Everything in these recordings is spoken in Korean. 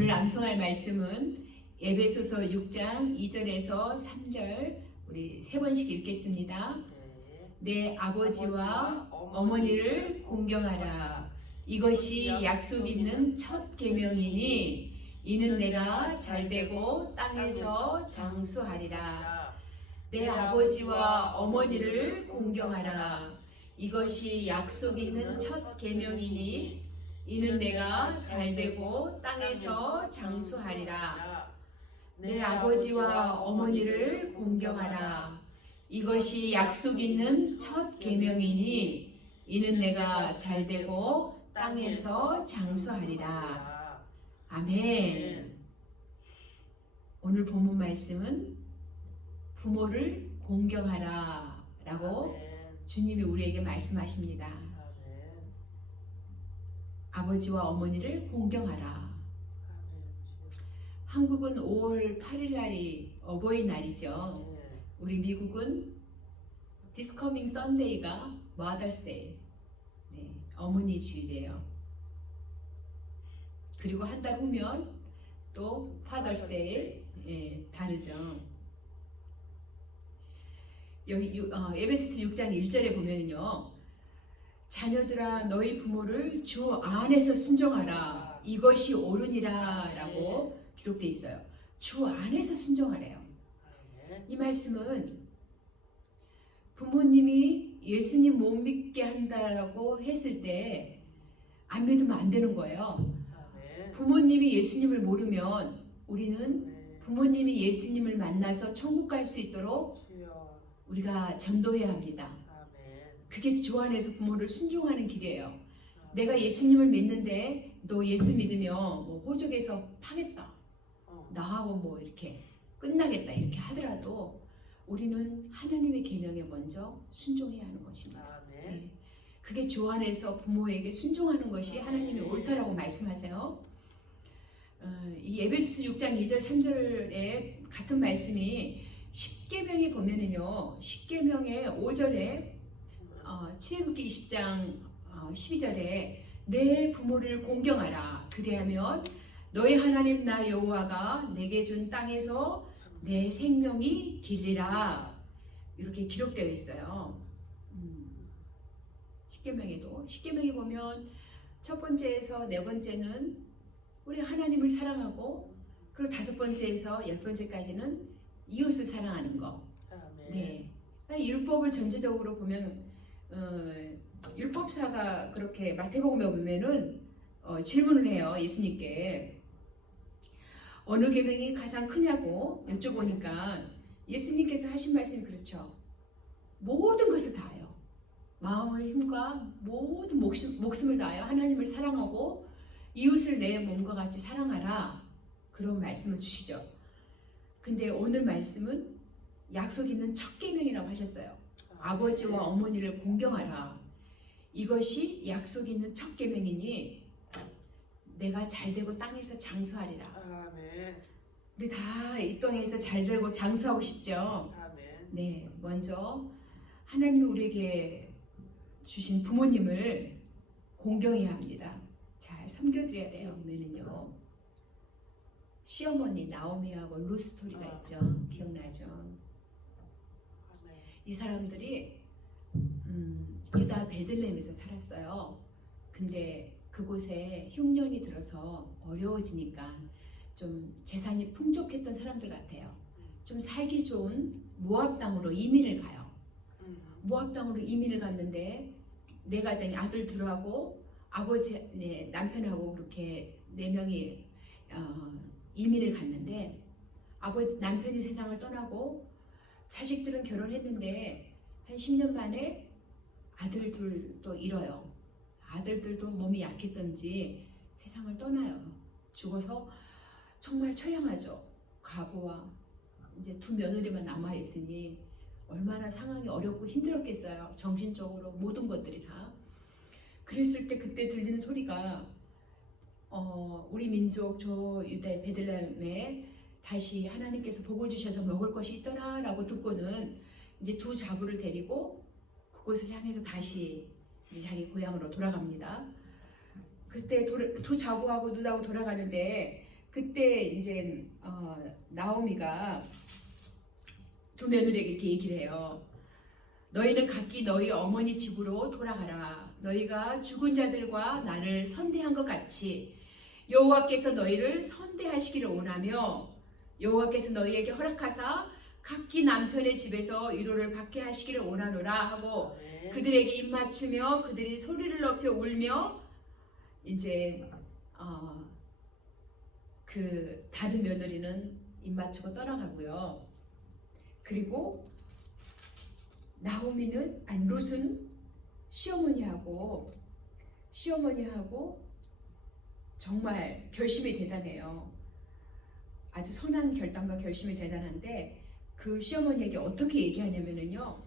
오늘 암송할 말씀은 에베소서 6장 2절에서 3절 우리 세 번씩 읽겠습니다. 내 아버지와 어머니를 공경하라. 이것이 약속 있는 첫 계명이니 이는 내가 잘되고 땅에서 장수하리라. 내 아버지와 어머니를 공경하라. 이것이 약속 있는 첫 계명이니 이는 내가 잘되고 땅에서 장수하리라. 내 아버지와 어머니를 공경하라. 이것이 약속 있는 첫 계명이니 이는 내가 잘되고 땅에서 장수하리라. 아멘. 오늘 본문 말씀은 부모를 공경하라 라고 주님이 우리에게 말씀하십니다. 아버지와 어머니를 공경하라. 한국은 5월 8일 날이 어버이날이죠. 우리 미국은 This coming Sunday가 Mother's Day, 어머니 주일이에요. 그리고 한 달 후면 또 Father's Day, 다르죠. 여기 에베소서 6장 1절에 보면요, 자녀들아 너희 부모를 주 안에서 순종하라. 이것이 옳으니라 라고 기록되어 있어요. 주 안에서 순종하래요. 이 말씀은 부모님이 예수님 못 믿게 한다라고 했을 때 안 믿으면 안 되는 거예요. 부모님이 예수님을 모르면 우리는 부모님이 예수님을 만나서 천국 갈 수 있도록 우리가 전도해야 합니다. 그게 주 안에서 부모를 순종하는 길이에요. 내가 예수님을 믿는데 너 예수 믿으면 뭐 호적에서 파겠다, 나하고 뭐 이렇게 끝나겠다 이렇게 하더라도 우리는 하나님의 계명에 먼저 순종해야 하는 것입니다. 그게 주 안에서 부모에게 순종하는 것이 하나님의 옳다라고 말씀하세요. 이 에베소서 6장 2절 3절에 같은 말씀이 십계명에 보면은요, 십계명의 5절에 출애굽기 20장 12절에 내 부모를 공경하라. 그리하면 너희 하나님 나 여호와가 내게 준 땅에서 내 생명이 길리라. 이렇게 기록되어 있어요. 십계명에 보면 첫 번째에서 네 번째는 우리 하나님을 사랑하고, 그리고 다섯 번째에서 열 번째까지는 이웃을 사랑하는 거. 네. 율법을 전체적으로 보면 율법사가 그렇게 마태복음에 보면은 질문을 해요. 예수님께 어느 계명이 가장 크냐고 여쭤보니까 예수님께서 하신 말씀이 그렇죠. 모든 것을 다하여 마음을 힘과 모든 목숨을 다하여 하나님을 사랑하고 이웃을 내 몸과 같이 사랑하라. 그런 말씀을 주시죠. 근데 오늘 말씀은 약속 있는 첫 계명이라고 하셨어요. 아버지와 어머니를 공경하라. 이것이 약속 있는 첫 계명이니 내가 잘되고 땅에서 장수하리라. 아멘. 우리 다 이 땅에서 잘되고 장수하고 싶죠. 아멘. 네, 먼저 하나님이 우리에게 주신 부모님을 공경해야 합니다. 잘 섬겨드려야 돼요. 그러면은요, 시어머니 나오미하고 룻 스토리가 있죠. 기억나죠? 이 사람들이 유다 베들레헴에서 살았어요. 근데 그곳에 흉년이 들어서 어려워지니까 좀 재산이 풍족했던 사람들 같아요. 좀 살기 좋은 모압 땅으로 이민을 가요. 모압 땅으로 이민을 갔는데 네 가정이 아들 둘하고 아버지 남편하고 그렇게 네 명이 이민을 갔는데 남편이 세상을 떠나고 자식들은 결혼했는데 한 10년 만에 아들 둘도 잃어요. 아들들도 몸이 약했던지 세상을 떠나요. 죽어서 정말 처량하죠. 과부와 이제 두 며느리만 남아 있으니 얼마나 상황이 어렵고 힘들었겠어요. 정신적으로 모든 것들이 다. 그랬을 때 그때 들리는 소리가 우리 민족 저 유다 베들레헴에 다시 하나님께서 복을 주셔서 먹을 것이 있더라 라고 듣고는 이제 두 자부를 데리고 그곳을 향해서 다시 이제 자기 고향으로 돌아갑니다. 그때 두 자부하고 누나하고 돌아가는데 그때 이제 나오미가 두 며느리에게 이렇게 얘기를 해요. 너희는 각기 너희 어머니 집으로 돌아가라. 너희가 죽은 자들과 나를 선대한 것 같이 여호와께서 너희를 선대하시기를 원하며 여호와께서 너희에게 허락하사 각기 남편의 집에서 위로를 받게 하시기를 원하노라 하고 그들에게 입맞추며 그들이 소리를 높여 울며 이제 그 다른 며느리는 입맞추고 떠나가고요. 그리고 룻은 시어머니하고 정말 결심이 대단해요. 아주 선한 결단과 결심이 대단한데 그 시어머니에게 어떻게 얘기하냐면요.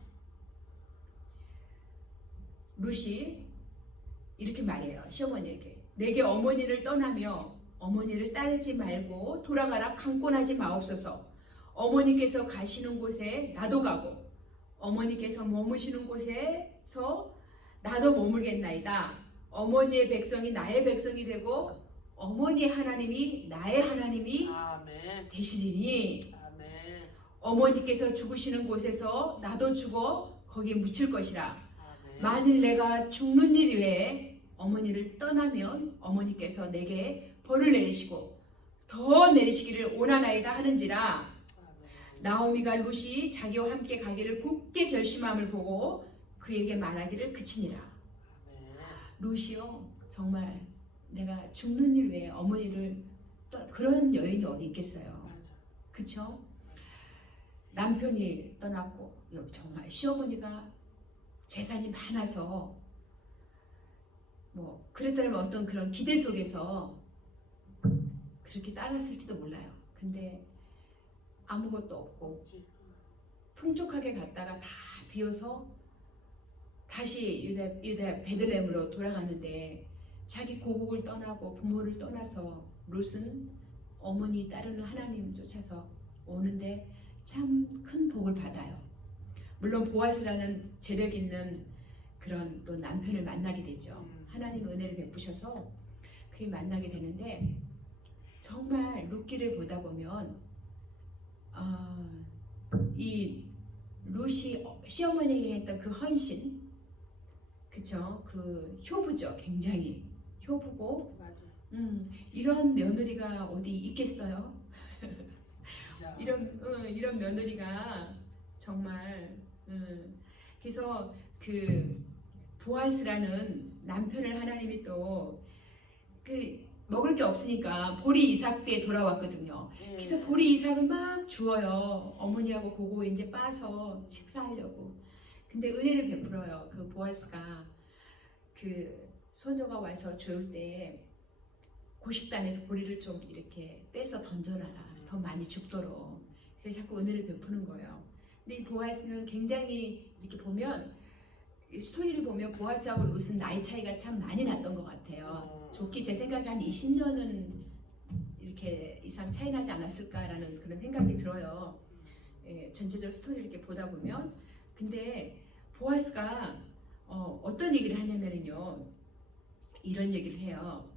룻이 이렇게 말해요. 시어머니에게 내게 어머니를 떠나며 어머니를 따르지 말고 돌아가라 강권하지 마옵소서. 어머니께서 가시는 곳에 나도 가고 어머니께서 머무시는 곳에서 나도 머물겠나이다. 어머니의 백성이 나의 백성이 되고 어머니의 하나님이 나의 하나님이 아멘. 되시리니 아멘. 어머니께서 죽으시는 곳에서 나도 죽어 거기에 묻힐 것이라. 아멘. 만일 내가 죽는 일 외에 어머니를 떠나면 어머니께서 내게 벌을 내리시고 더 내리시기를 원하나이다 하는지라. 나오미가 룻이 자기와 함께 가기를 굳게 결심함을 보고 그에게 말하기를 그치니라. 룻이요 정말 내가 죽는 일 외에 어머니를 그런 여인이 어디 있겠어요. 그쵸? 남편이 떠났고 정말 시어머니가 재산이 많아서 뭐 그랬더라면 어떤 그런 기대 속에서 그렇게 따랐을지도 몰라요. 근데 아무것도 없고 풍족하게 갔다가 다 비어서 다시 유다 베들레헴으로 돌아가는데 자기 고국을 떠나고 부모를 떠나서 룻은 어머니 따르는 하나님 쫓아서 오는데 참 큰 복을 받아요. 물론 보아스라는 재력 있는 그런 또 남편을 만나게 되죠. 하나님 은혜를 베푸셔서 그게 만나게 되는데 정말 룻기를 보다 보면 이 룻이 시어머니에게 했던 그 헌신, 그쵸? 그 효부죠. 굉장히 효부고, 이런 며느리가 어디 있겠어요? 이런 며느리가 정말 그래서 그 보아스라는 남편을 하나님이 또 그 먹을 게 없으니까 보리 이삭 때 돌아왔거든요. 그래서 보리 이삭을 막 주어요. 어머니하고 고고 이제 빠서 식사하려고. 근데 은혜를 베풀어요. 그 보아스가 그 소녀가 와서 좋을 때 고식단에서 보리를 좀 이렇게 빼서 던져놔라. 더 많이 죽도록. 그래서 자꾸 은혜를 베푸는 거예요. 근데 이 보아스는 굉장히 이렇게 보면 이 스토리를 보면 보아스하고 룻은 나이 차이가 참 많이 났던 것 같아요. 좋게 제 생각에 한 20년은 이렇게 이상 차이 나지 않았을까라는 그런 생각이 들어요. 예, 전체적 스토리를 이렇게 보다 보면. 근데 보아스가 어떤 얘기를 하냐면요. 이런 얘기를 해요.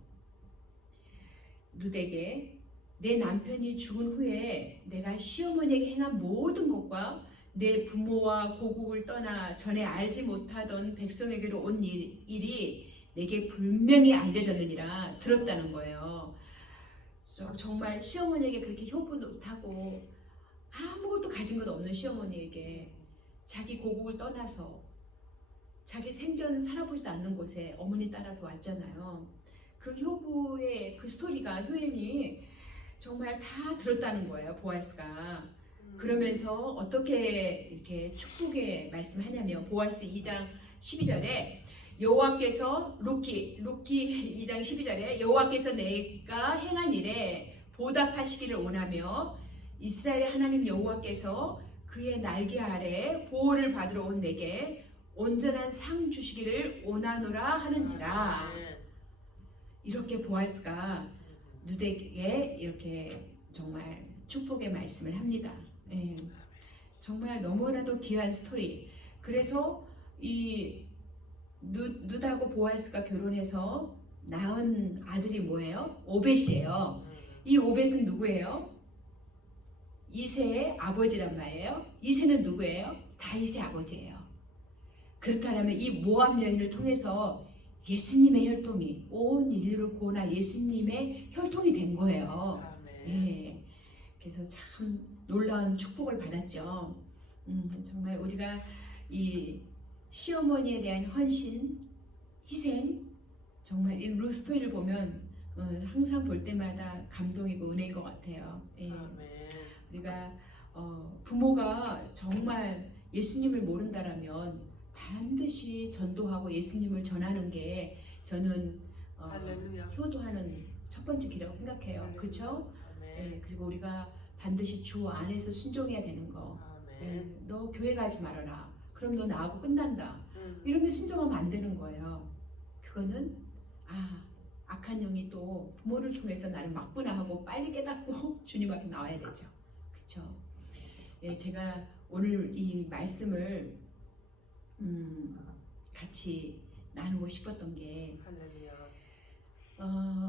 룻에게 내 남편이 죽은 후에 내가 시어머니에게 행한 모든 것과 내 부모와 고국을 떠나 전에 알지 못하던 백성에게로 온 일이 내게 분명히 알려졌느니라 들었다는 거예요. 정말 시어머니에게 그렇게 효부도 못하고 아무것도 가진 것 없는 시어머니에게 자기 고국을 떠나서 자기 생전은 살아보지도 않는 곳에 어머니 따라서 왔잖아요. 그 효부의 그 스토리가 효연이 정말 다 들었다는 거예요. 보아스가. 그러면서 어떻게 이렇게 축복의 말씀하냐면 보아스 2장 12절에 여호와께서 룻기 2장 12절에 여호와께서 내가 행한 일에 보답하시기를 원하며 이스라엘의 하나님 여호와께서 그의 날개 아래 보호를 받으러 온 내게 온전한 상 주시기를 원하노라 하는지라. 이렇게 보아스가 룻에게 이렇게 정말 축복의 말씀을 합니다. 예, 정말 너무나도 귀한 스토리. 그래서 이 룻하고 보아스가 결혼해서 낳은 아들이 뭐예요? 오벳이에요. 이 오벳은 누구예요? 이새의 아버지란 말이에요. 이새는 누구예요? 다윗의 아버지예요. 그렇다면 이 모압 여인을 통해서 예수님의 혈통이 온 인류를 구원할 예수님의 혈통이 된 거예요. 예. 그래서 참 놀라운 축복을 받았죠. 정말 우리가 이 시어머니에 대한 헌신, 희생, 정말 이 루스토리를 보면 항상 볼 때마다 감동이고 은혜인 것 같아요. 예. 우리가 부모가 정말 예수님을 모른다라면 반드시 전도하고 예수님을 전하는 게 저는 효도하는 첫 번째 길이라고 생각해요. 그렇죠? 예, 그리고 우리가 반드시 주 안에서 순종해야 되는 거. 예, 너 교회 가지 말아라. 그럼 너 나하고 끝난다. 이러면 순종하면 안 되는 거예요. 그거는 악한 영이 또 부모를 통해서 나를 막구나 하고 빨리 깨닫고 주님 앞에 나와야 되죠. 그렇죠? 예, 제가 오늘 이 말씀을 같이 나누고 싶었던 게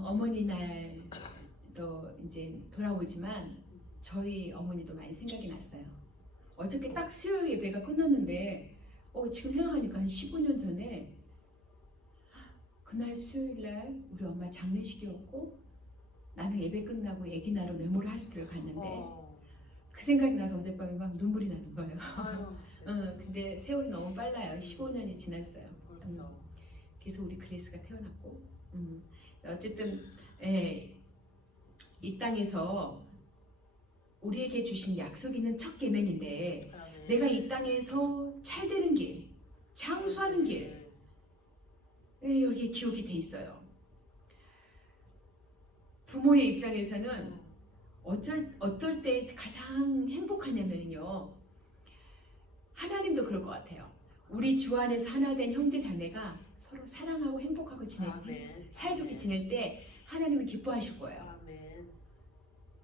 어머니 날도 이제 돌아오지만 저희 어머니도 많이 생각이 났어요. 어저께 딱 수요일 예배가 끝났는데 지금 생각하니까 한 15년 전에 그날 수요일날 우리 엄마 장례식이었고 나는 예배 끝나고 아기 낳으러 메모리 하스피를 갔는데 그 생각이 나서 어젯밤에 막 눈물이 나는 거예요. 근데 세월이 너무 빨라요. 15년이 지났어요. 그래서 우리 그레이스가 태어났고 어쨌든 이 땅에서 우리에게 주신 약속이 있는 첫 계명인데 내가 이 땅에서 찰되는 길, 장수하는 길 여기에 기록이 돼 있어요. 부모의 입장에서는 어떨 때 가장 행복하냐면요. 하나님도 그럴 것 같아요. 우리 주 안에서 하나 된 형제 자매가 서로 사랑하고 행복하고 지낼 때, 사이좋게 지낼 때 하나님은 기뻐하실 거예요.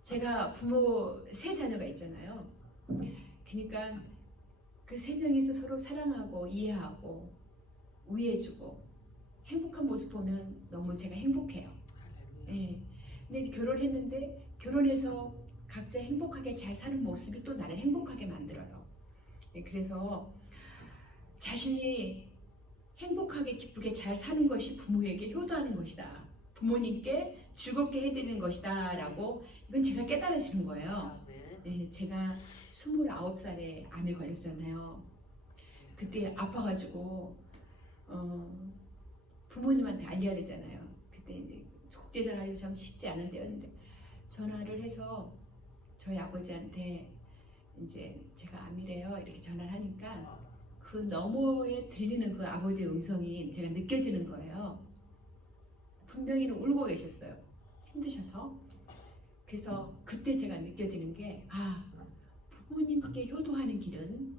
제가 부모 3자녀가 있잖아요. 그러니까 그 3명이서 서로 사랑하고 이해하고 위해주고 행복한 모습 보면 너무 제가 행복해요. 예. 근데 이제 결혼했는데 결혼해서 각자 행복하게 잘 사는 모습이 또 나를 행복하게 만들어요. 예, 그래서 자신이 행복하게 기쁘게 잘 사는 것이 부모에게 효도하는 것이다. 부모님께 즐겁게 해드리는 것이다 라고 이건 제가 깨달아지는 거예요. 네, 제가 29살에 암에 걸렸잖아요. 그때 아파가지고 부모님한테 알려야 되잖아요. 그때 이제 속죄를 하기 참 쉽지 않은 때였는데 전화를 해서 저희 아버지한테 이제 제가 암이래요 이렇게 전화를 하니까 그 너머에 들리는 그 아버지의 음성이 제가 느껴지는 거예요. 분명히는 울고 계셨어요. 힘드셔서. 그래서 그때 제가 느껴지는 게 부모님께 효도하는 길은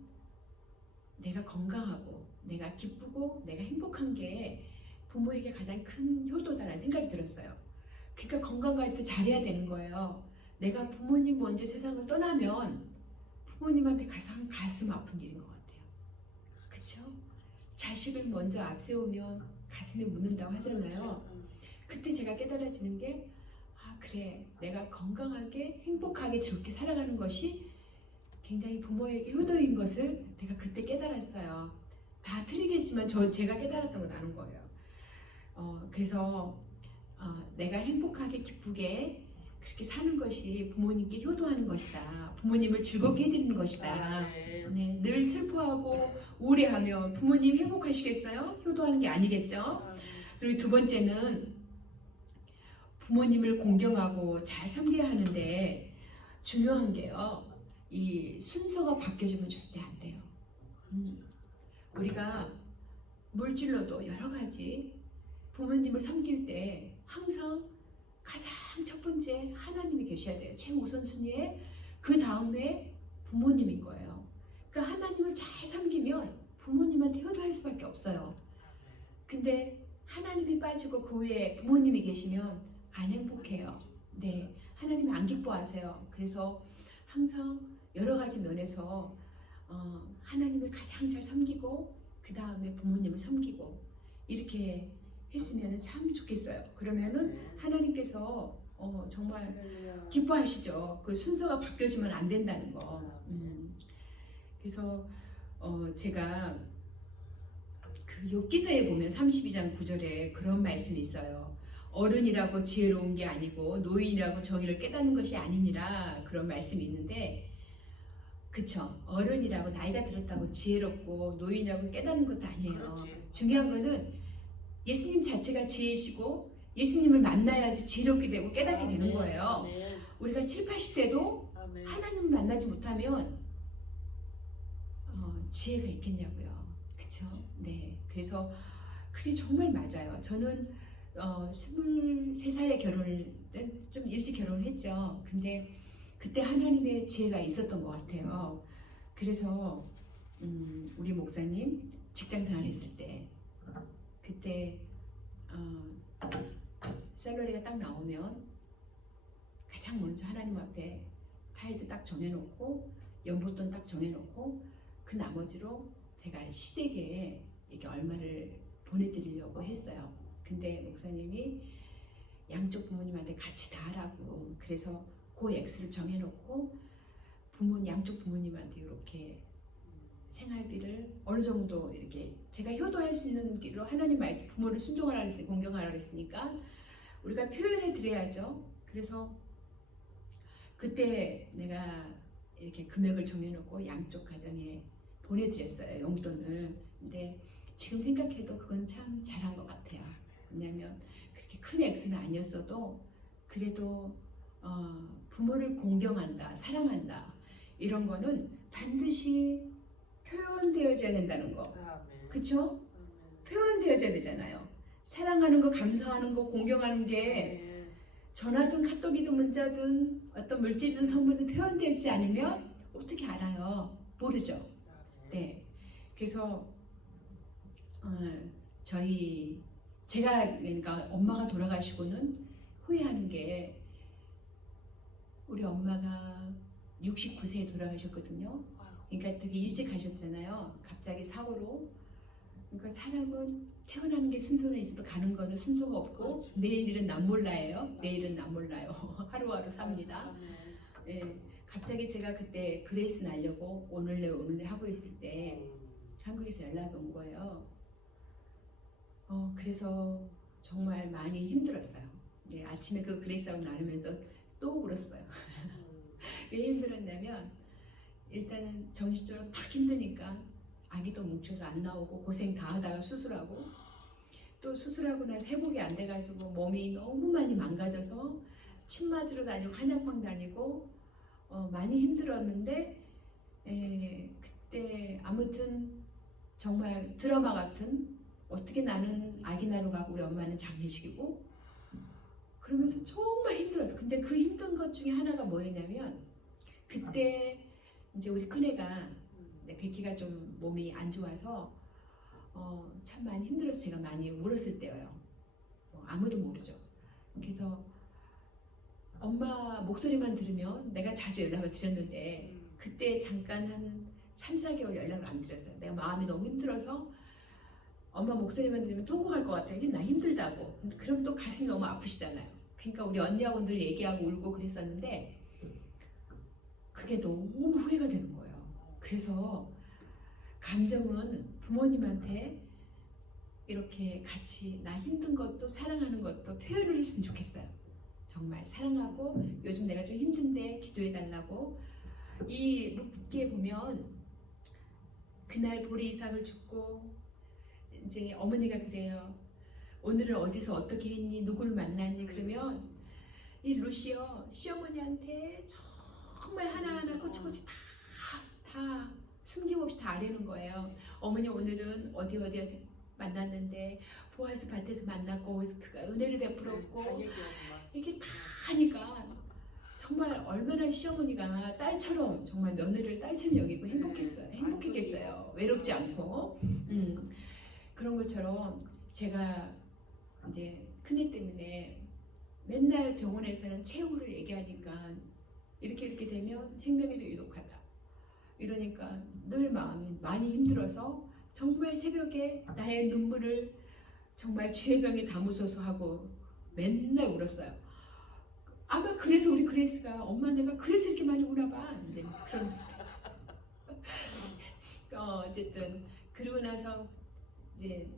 내가 건강하고 내가 기쁘고 내가 행복한 게 부모에게 가장 큰 효도다라는 생각이 들었어요. 그러니까 건강관리도 잘해야 되는 거예요. 내가 부모님 먼저 세상을 떠나면 부모님한테 가장 가슴 아픈 일인 것 같아요. 그렇죠? 자식을 먼저 앞세우면 가슴이 묻는다고 하잖아요. 그때 제가 깨달아지는 게 그래 내가 건강하게 행복하게 저렇게 살아가는 것이 굉장히 부모에게 효도인 것을 내가 그때 깨달았어요. 다 틀리겠지만 제가 깨달았던 건 아는 거예요. 그래서 내가 행복하게 기쁘게 그렇게 사는 것이 부모님께 효도하는 것이다. 부모님을 즐겁게 해드리는 것이다. 네, 늘 슬퍼하고 우울해하면 부모님 행복하시겠어요? 효도하는 게 아니겠죠? 그리고 두 번째는 부모님을 공경하고 잘 섬겨야 하는데 중요한 게요. 이 순서가 바뀌어지면 절대 안 돼요. 우리가 물질로도 여러 가지 부모님을 섬길 때 항상 가장 첫 번째 하나님이 계셔야 돼요. 최우선순위에 그 다음에 부모님인 거예요. 그러니까 하나님을 잘 섬기면 부모님한테 효도할 수밖에 없어요. 근데 하나님이 빠지고 그 위에 부모님이 계시면 안 행복해요. 네, 하나님이 안 기뻐하세요. 그래서 항상 여러 가지 면에서 하나님을 가장 잘 섬기고 그 다음에 부모님을 섬기고 이렇게 했으면 참 좋겠어요. 그러면은 하나님께서 정말 할렐루야. 기뻐하시죠. 그 순서가 바뀌어지면 안 된다는 거. 그래서 제가 그 욥기서에 보면 32장 9절에 그런 말씀이 있어요. 어른이라고 지혜로운 게 아니고 노인이라고 정의를 깨닫는 것이 아니니라, 그런 말씀이 있는데, 그쵸? 어른이라고 나이가 들었다고 지혜롭고 노인이라고 깨닫는 것도 아니에요. 그렇지. 중요한 거는 예수님 자체가 지혜시고 예수님을 만나야지 지혜롭게 되고 깨닫게 되는 거예요. 아멘. 우리가 7, 80대도 아멘. 하나님을 만나지 못하면 지혜가 있겠냐고요. 그쵸? 네. 그래서 그게 정말 맞아요. 저는 23살에 결혼을 좀 일찍 결혼을 했죠. 근데 그때 하나님의 지혜가 있었던 것 같아요. 그래서 우리 목사님 직장생활 했을 때, 그때 샐러리가 딱 나오면 가장 먼저 하나님 앞에 타이드 딱 정해놓고 연봉돈 딱 정해놓고 그 나머지로 제가 시댁에 이렇게 얼마를 보내드리려고 했어요. 근데 목사님이 양쪽 부모님한테 같이 다 하라고, 그래서 그 액수를 정해놓고 양쪽 부모님한테 이렇게 생활비를 어느 정도 이렇게 제가 효도할 수 있는 길로 하나님 말씀, 부모를 순종하라 그랬으니 공경하라 그랬으니까 우리가 표현해 드려야죠. 그래서 그때 내가 이렇게 금액을 정해놓고 양쪽 가정에 보내드렸어요, 용돈을. 근데 지금 생각해도 그건 참 잘한 것 같아요. 왜냐하면 그렇게 큰 액수는 아니었어도 그래도 부모를 공경한다, 사랑한다, 이런 거는 반드시 표현되어져야 된다는 거. 아멘. 그쵸? 표현되어져야 되잖아요. 사랑하는 거, 감사하는 거, 공경하는 게 아멘. 전화든 카톡이든 문자든 어떤 물질이든 선물이든 표현되지 않으면 어떻게 알아요? 모르죠. 네. 그래서 제가 그러니까 엄마가 돌아가시고는 후회하는 게, 우리 엄마가 69세에 돌아가셨거든요. 그러니까 되게 일찍 가셨잖아요. 갑자기 사고로. 그러니까 사람은 태어나는 게 순서는 있어도 가는 거는 순서가 없고, 그렇지. 내일 일은 남 몰라요. 내일은 남 몰라요. 하루하루 삽니다. 아멘. 예, 갑자기 제가 그때 그레이스 날려고 오늘래 하고 있을 때 한국에서 연락이 온 거예요. 그래서 정말 많이 힘들었어요. 네, 아침에 그 그레이스하고 나누면서 또 울었어요. 왜 힘들었냐면, 일단은 정신적으로 딱 힘드니까 아기도 뭉쳐서 안 나오고 고생 다 하다가 수술하고, 또 수술하고 나서 회복이 안 돼가지고 몸이 너무 많이 망가져서 침 맞으러 다니고 한약방 다니고 많이 힘들었는데, 그때 아무튼 정말 드라마 같은, 어떻게 나는 아기 나누고 우리 엄마는 장례식이고, 그러면서 정말 힘들었어. 근데 그 힘든 것 중에 하나가 뭐였냐면, 그때 이제 우리 큰애가, 베키가 좀 몸이 안 좋아서 참 많이 힘들어서 제가 많이 울었을 때예요. 아무도 모르죠. 그래서 엄마 목소리만 들으면 내가 자주 연락을 드렸는데, 그때 잠깐 한 3, 4개월 연락을 안 드렸어요. 내가 마음이 너무 힘들어서 엄마 목소리만 들으면 통곡할 것 같아요. 나 힘들다고. 그럼 또 가슴이 너무 아프시잖아요. 그러니까 우리 언니하고 늘 얘기하고 울고 그랬었는데, 그게 너무 후회가 되는 거예요. 그래서 감정은 부모님한테 이렇게 같이 나 힘든 것도 사랑하는 것도 표현을 했으면 좋겠어요. 정말 사랑하고, 요즘 내가 좀 힘든데 기도해 달라고. 이 룻기에 보면 그날 보리 이삭을 줍고 이제 어머니가 그래요. 오늘은 어디서 어떻게 했니? 누구를 만났니? 그러면 이 룻이요, 시어머니한테 정말 하나하나 꼬치꼬치 다 숨김없이 다 아뢰는 거예요. 어머니 오늘은 어디 만났는데 보아스 밭에서 만났고 그가 은혜를 베풀었고, 이게 다 하니까 정말 얼마나 시어머니가 딸처럼, 정말 며느리를 딸처럼 여기고 행복했겠어요. 외롭지 않고. 그런 것처럼 제가 이제 큰애 때문에 맨날 병원에서는 최후를 얘기하니까, 이렇게 되면 생명에도 유독하다, 이러니까 늘 마음이 많이 힘들어서 정말 새벽에 나의 눈물을 정말 주의 병에 담으소서 하고 맨날 울었어요. 아마 그래서 우리 그레이스가 엄마 내가 그래서 이렇게 많이 우나 봐. 이제 그런 어쨌든 그러고 나서 이제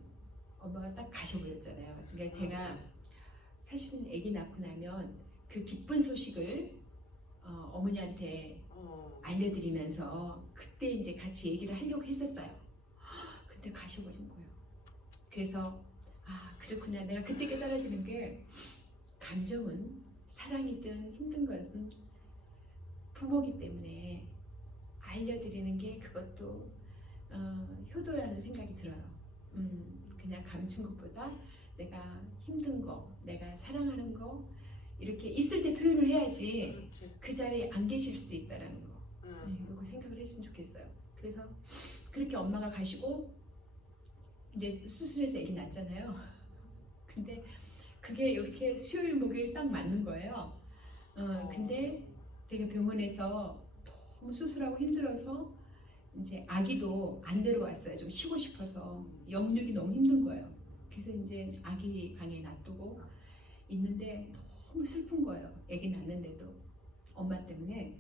엄마가 딱 가셔버렸잖아요. 그러니까 제가 사실은 아기 낳고 나면 그 기쁜 소식을 어머니한테 알려드리면서 그때 이제 같이 얘기를 하려고 했었어요. 근데 가셔버린 거예요. 그래서 그렇구나. 내가 그때 깨달아지는 게 감정은 사랑이든 힘든 것은 부모기 때문에 알려드리는 게 그것도 효도라는 생각이 들어요. 그냥 감춘 것보다 내가 힘든 거, 내가 사랑하는 거 이렇게 있을 때 표현을 해야지. 그렇지. 그 자리에 안 계실 수도 있다라는 거. 이거 생각을 했으면 좋겠어요. 그래서 그렇게 엄마가 가시고 이제 수술해서 애기 낳잖아요. 근데 그게 이렇게 수요일 목요일 딱 맞는 거예요. 근데 되게 병원에서 너무 수술하고 힘들어서 이제 아기도 안 데려왔어요. 좀 쉬고 싶어서 영육이 너무 힘든 거예요. 그래서 이제 아기 방에 놔두고 있는데 너무 슬픈 거예요. 아기 낳는데도 엄마 때문에.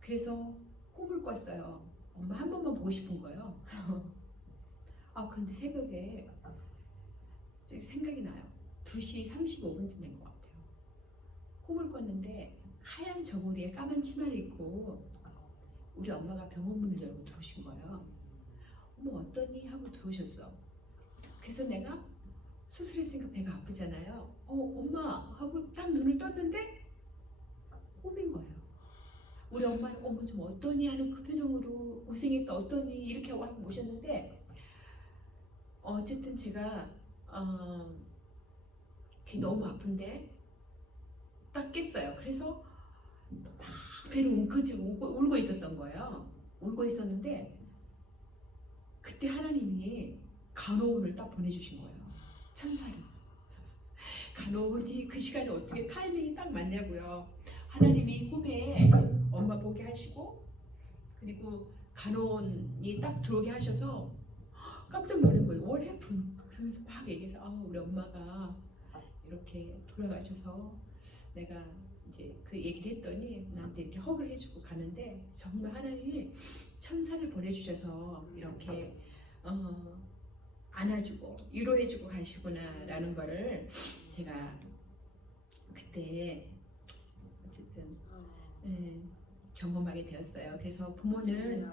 그래서 꿈을 꿨어요. 엄마 한 번만 보고 싶은 거예요. 근데 새벽에 생각이 나요. 2시 35분쯤 된 것 같아요. 꿈을 꿨는데 하얀 저고리에 까만 치마를 입고 우리 엄마가 병원 문을 열고 들어오신 거예요. 어머 어떠니? 하고 들어오셨어. 그래서 내가 수술했으니까 배가 아프잖아요. 엄마 하고 딱 눈을 떴는데 꿈인 거예요. 우리 엄마는 어머 좀 어떠니? 하는 그 표정으로 고생했다 어떠니? 이렇게 하고 모셨는데 어쨌든 제가 너무 아픈데 딱 깼어요. 그래서 막 배를 웅크지고 울고 있었던 거예요. 울고 있었는데 그때 하나님이 간호원을 딱 보내주신 거예요. 천사를. 간호원이 그 시간에 어떻게 타이밍이 딱 맞냐고요. 하나님이 꿈에 엄마 보게 하시고 그리고 간호원이 딱 들어오게 하셔서 깜짝 놀란 거예요. What happened? 그러면서 막 얘기해서 우리 엄마가 이렇게 돌아가셔서 내가 이제 그 얘기를 했더니 나한테 이렇게 허그를 해주고 가는데 정말 하나님이 천사를 보내주셔서 이렇게 안아주고 위로해주고 가시구나라는 거를 제가 그때 어쨌든 경험하게 되었어요. 그래서 부모는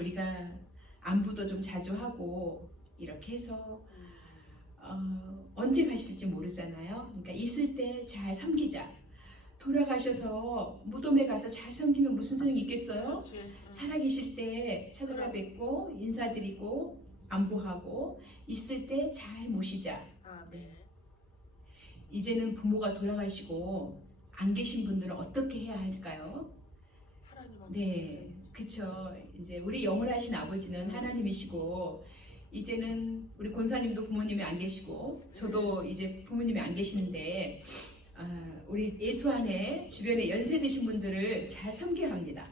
우리가 안부도 좀 자주 하고 이렇게 해서 언제 가실지 모르잖아요. 그러니까 있을 때 잘 섬기자. 돌아가셔서 무덤에 가서 잘 섬기면 무슨 소용이 있겠어요? 살아계실 때 찾아가 뵙고 인사드리고 안부하고 있을 때 잘 모시자. 네. 이제는 부모가 돌아가시고 안 계신 분들은 어떻게 해야 할까요? 네, 그렇죠. 이제 우리 영원하신 아버지는 하나님이시고 이제는 우리 권사님도 부모님이 안 계시고 저도 이제 부모님이 안 계시는데 우리 예수 안에 주변에 연세 드신 분들을 잘 섬겨야 합니다.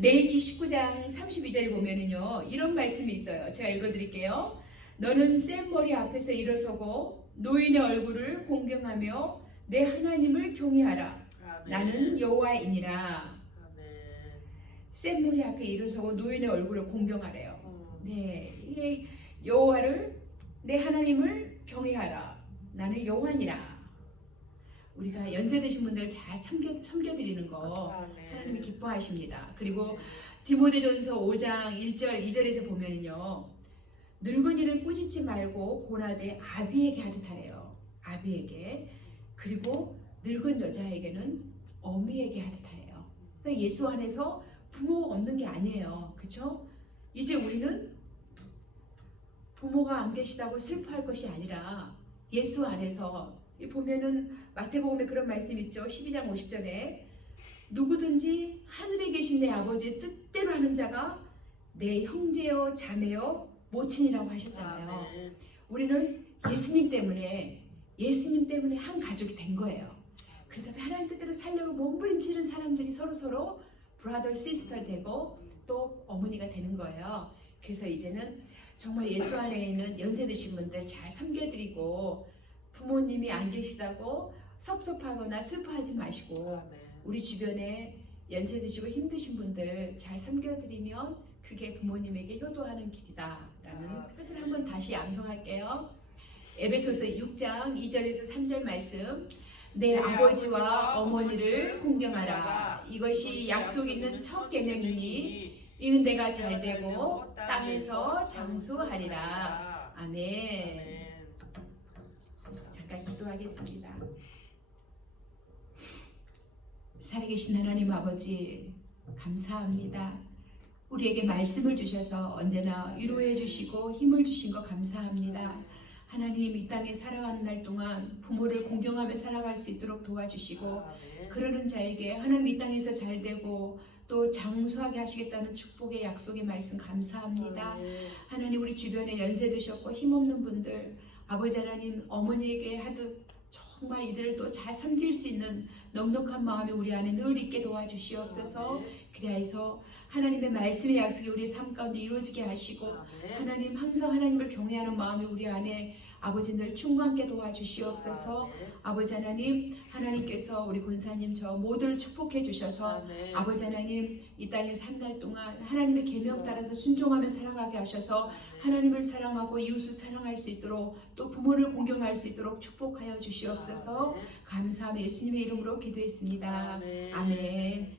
레위기 19장 32절에 보면은요 이런 말씀이 있어요. 제가 읽어드릴게요. 너는 센 머리 앞에서 일어서고 노인의 얼굴을 공경하며 내 하나님을 경외하라. 나는 여호와이니라. 센 머리 앞에 일어서고 노인의 얼굴을 공경하래요. 네, 이 여호와를 내 하나님을 경외하라. 나는 여호와니라. 우리가 연세 드신 분들 잘 섬겨드리는 거 하나님이 기뻐하십니다. 그리고 디모데전서 5장 1절 2절에서 보면은요 늙은이를 꾸짖지 말고 고나되 아비에게 하듯 하래요. 아비에게. 그리고 늙은 여자에게는 어미에게 하듯 하래요. 그러니까 예수 안에서 부모가 없는 게 아니에요. 그렇죠? 이제 우리는 부모가 안 계시다고 슬퍼할 것이 아니라 예수 안에서 보면은 마태복음에 그런 말씀 있죠. 12장 50절에 누구든지 하늘에 계신 내 아버지의 뜻대로 하는 자가 내 형제요 자매요 모친이라고 하셨잖아요. 우리는 예수님 때문에 한 가족이 된 거예요. 그래서 하나님 뜻대로 살려고 몸부림치는 사람들이 서로 브라더 시스터 되고 또 어머니가 되는 거예요. 그래서 이제는 정말 예수 안에 있는 연세 드신 분들 잘 섬겨드리고 부모님이 안 계시다고 섭섭하거나 슬퍼하지 마시고 아멘. 우리 주변에 연세 드시고 힘드신 분들 잘 섬겨드리면 그게 부모님에게 효도하는 길이다라는 끝을 한번 다시 암송할게요. 에베소서 6장 2절에서 3절 말씀. 내 아버지와 어머니를 공경하라. 이것이 약속 있는 첫 계명이니 이는 내가 잘되고 땅에서 장수하리라. 아멘. 잠깐 기도하겠습니다. 살아계신 하나님 아버지 감사합니다. 우리에게 말씀을 주셔서 언제나 위로해 주시고 힘을 주신 거 감사합니다. 하나님 이 땅에 살아가는 날 동안 부모를 공경하며 살아갈 수 있도록 도와주시고 그러는 자에게 하나님 이 땅에서 잘되고 또 장수하게 하시겠다는 축복의 약속의 말씀 감사합니다. 하나님 우리 주변에 연세 드셨고 힘없는 분들 아버지 하나님 어머니에게 하듯 정말 이들을 또 잘 섬길 수 있는 넉넉한 마음이 우리 안에 늘 있게 도와주시옵소서. 그리하여서 하나님의 말씀의 약속이 우리의 삶 가운데 이루어지게 하시고 하나님 항상 하나님을 경외하는 마음이 우리 안에 아버지 늘 충만케 도와주시옵소서. 아버지 하나님 하나님께서 우리 권사님 저 모두를 축복해 주셔서 아버지 하나님 이 땅에 산 날 동안 하나님의 계명 따라서 순종하며 살아가게 하셔서 하나님을 사랑하고 이웃을 사랑할 수 있도록 또 부모를 공경할 수 있도록 축복하여 주시옵소서. 감사하며 예수님의 이름으로 기도했습니다. 아멘.